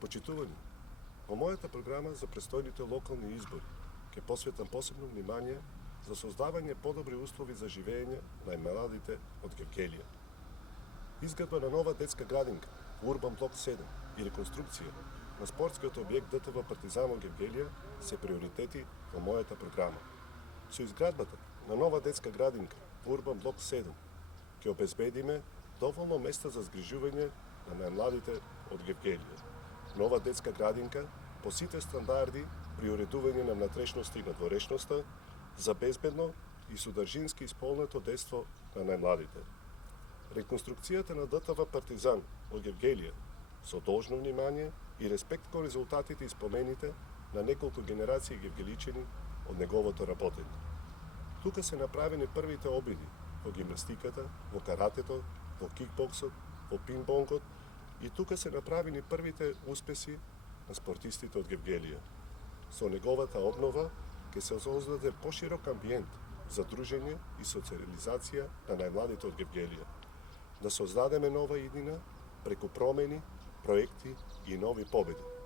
Почитувани, во мојата програма за престојните локални избори ќе посветам посебно внимание за создавање подобри услови за живење на младите од Гевгелија. Изградба на нова детска градинка во Урбан блок 7 и реконструкција на спортскиот објект ДТВ Партизан во Гевгелија се приоритети во мојата програма. Со изградбата на нова детска градинка во Урбан блок 7 ќе обезбедиме доволно места за згрижување на најмладите од Гевгелија. Нова детска градинка по сите стандарди при уредување на внатрешноста и надворешноста за безбедно и содржински исполнето детство на најмладите. Реконструкцијата на ДТВ Партизан во Гевгелија со должно внимание и респект кон резултатите и спомените на неколку генерации гевгеличани од неговото работење. Тука се направени првите обиди во гимнастиката, во каратето, во кикбоксот, во пинг-понгот и тука се направени првите успеси на спортистите од Гевгелија. Со неговата обнова ќе се создаде поширок амбиент за дружење и социализација на најмладите од Гевгелија. Да создадеме нова иднина преку промени, проекти и нови победи.